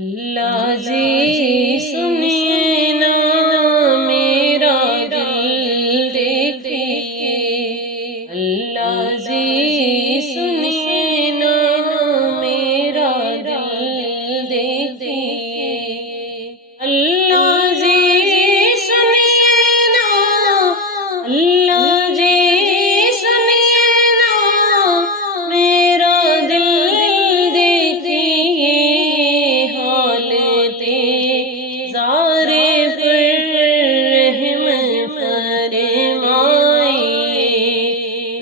اللہ جی سنیے نا میرا دل دیکھیے، اللہ جی سنیے نا میرا دل دیکھیے، اللہ جی سنیے نا، اللہ جی سنیے نا میرا دل دیکھیے،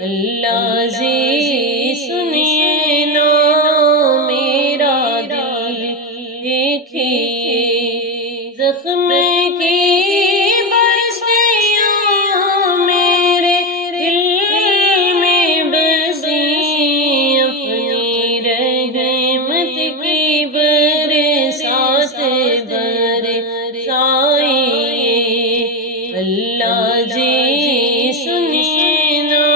اللہ جی سنیے نا میرا دل دیکھیے، زخم کی برسیاں میرے دل میں بسی، اپنی رحمت کی برسات برسائیے، اللہ جی سنیے نا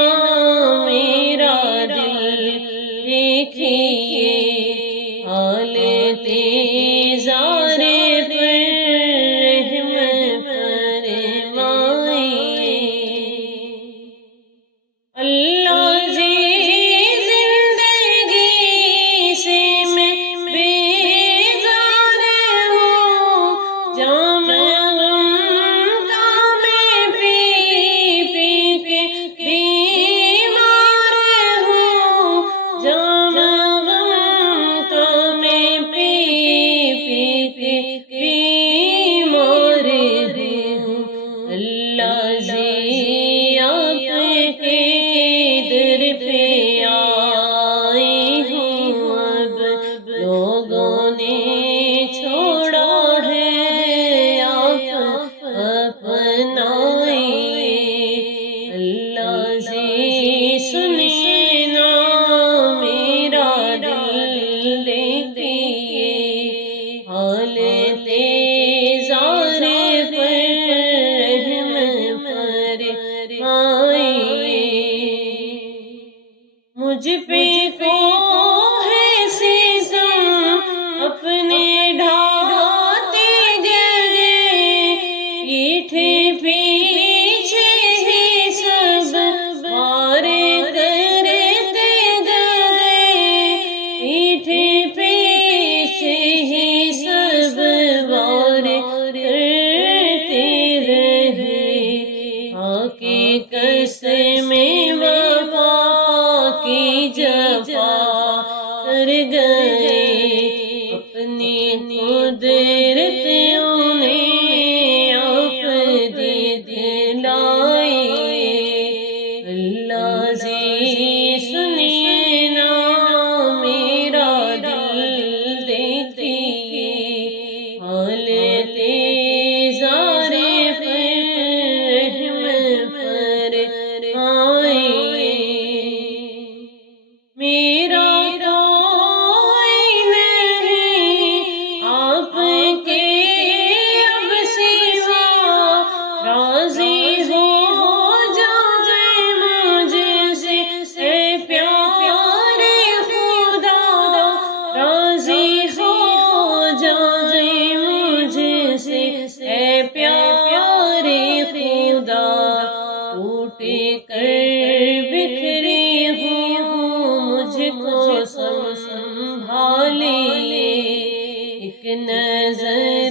میرا دل دیکھیے، حال تیزار پر رحم فرمائیے، اللہ جی زندگی سے میں بیزار ہوں، جام غم کا میں پی پی کے بیمار ہوں، جام غم کا میں پی پی کے بیمار ہوں، اللہ جی آپ کے در پہ آئی ہوں، اب لوگوں نے چھوڑا ہے آپ اپنائیے، اللہ جی سنیے نا میرا دل دیکھیے، حال تیزار پر رحم فرمائیے، مجھ پہ تو ہے ستم اپنے ڈھاتے گئے، پیٹھ پیچھے ہی سب وار کرتے گئے، پیٹھ پیچھے ہی سب وار کرتے رہے، آ کے قسم وفا کی جفا کر گئے، اپنی قدرت انہیں آپ دکھلائیے، اللہ جی سنیے نا میرا دل دیکھیے، حال تیزار پر رحم فرمائیے، میرا کوئی نہیں آپ کے اب سوا، راضی ہو جائے مجھ سے اے پیارے خدا، راضی ہو جائے مجھ سے اے پیارے خدا، ٹوٹ کر بکھری ہوں مجھ کو سنبھالیے، ایک نظر